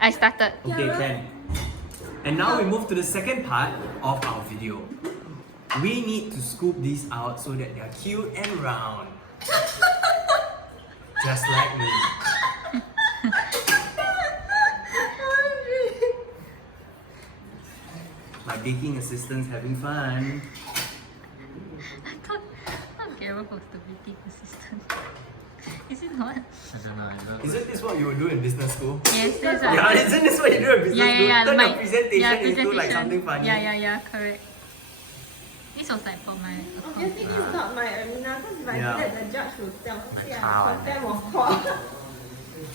I started. Okay, can. And now we move to the second part of our video. We need to scoop these out so that they're cute and round. Just like me. My baking assistant's having fun. I thought Gareth was the baking assistant. Is it not? I don't know. I don't Isn't this what you would do in business school? Yes, that's what. Yeah, isn't this what you do in business school? Turn My your presentation yeah, into like something funny. Yeah, correct. This was like for my Obviously, this is not my arena because if I Yeah. did that, the judge will tell me, cow. contempt of court.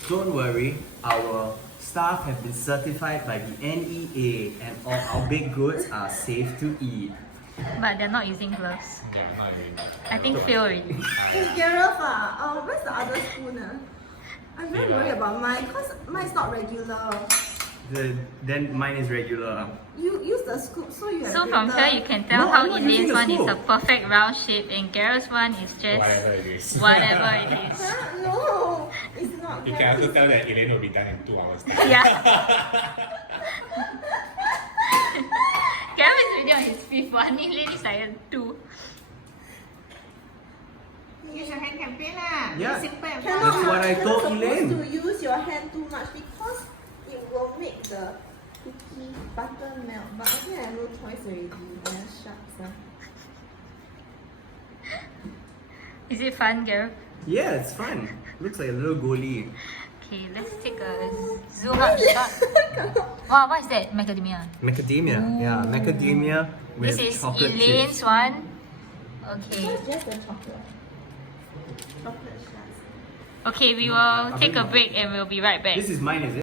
Don't worry, our staff have been certified by the NEA and all our baked goods are safe to eat. but they're not using gloves. Yeah, not really. I think fail already. Hey, Gareth, where's the other spoon? I'm very worried about mine because mine's not regular. Then mine is regular. You use the scoop so you have So from greater- here you can tell No, how I'm not using Elaine's the one is a scoop. perfect round shape and Gareth's one is just Whatever it is. whatever it is. Huh? No, it's not. You can also tell that Elaine will be done in 2 hours. time. Yeah. Gareth is already on his fifth one. Elaine is like a 2. Use your hand campaign lah. Yeah. Simple and That's what I told You're not Elaine. supposed to use your hand too much because it will make the cookie butter melt. But I think I have no choice already. Very sharp, Is it fun, Gareth? Yeah, it's fun. Looks like a little goalie. Okay, let's take a zoom out shot. Wow, what is that? Macadamia. Macadamia. Yeah, macadamia with This is chocolate Elaine's chips. one. Okay. It's just the chocolate. Chocolate shards. Okay, we will take a break and we'll be right back. This is mine, is it?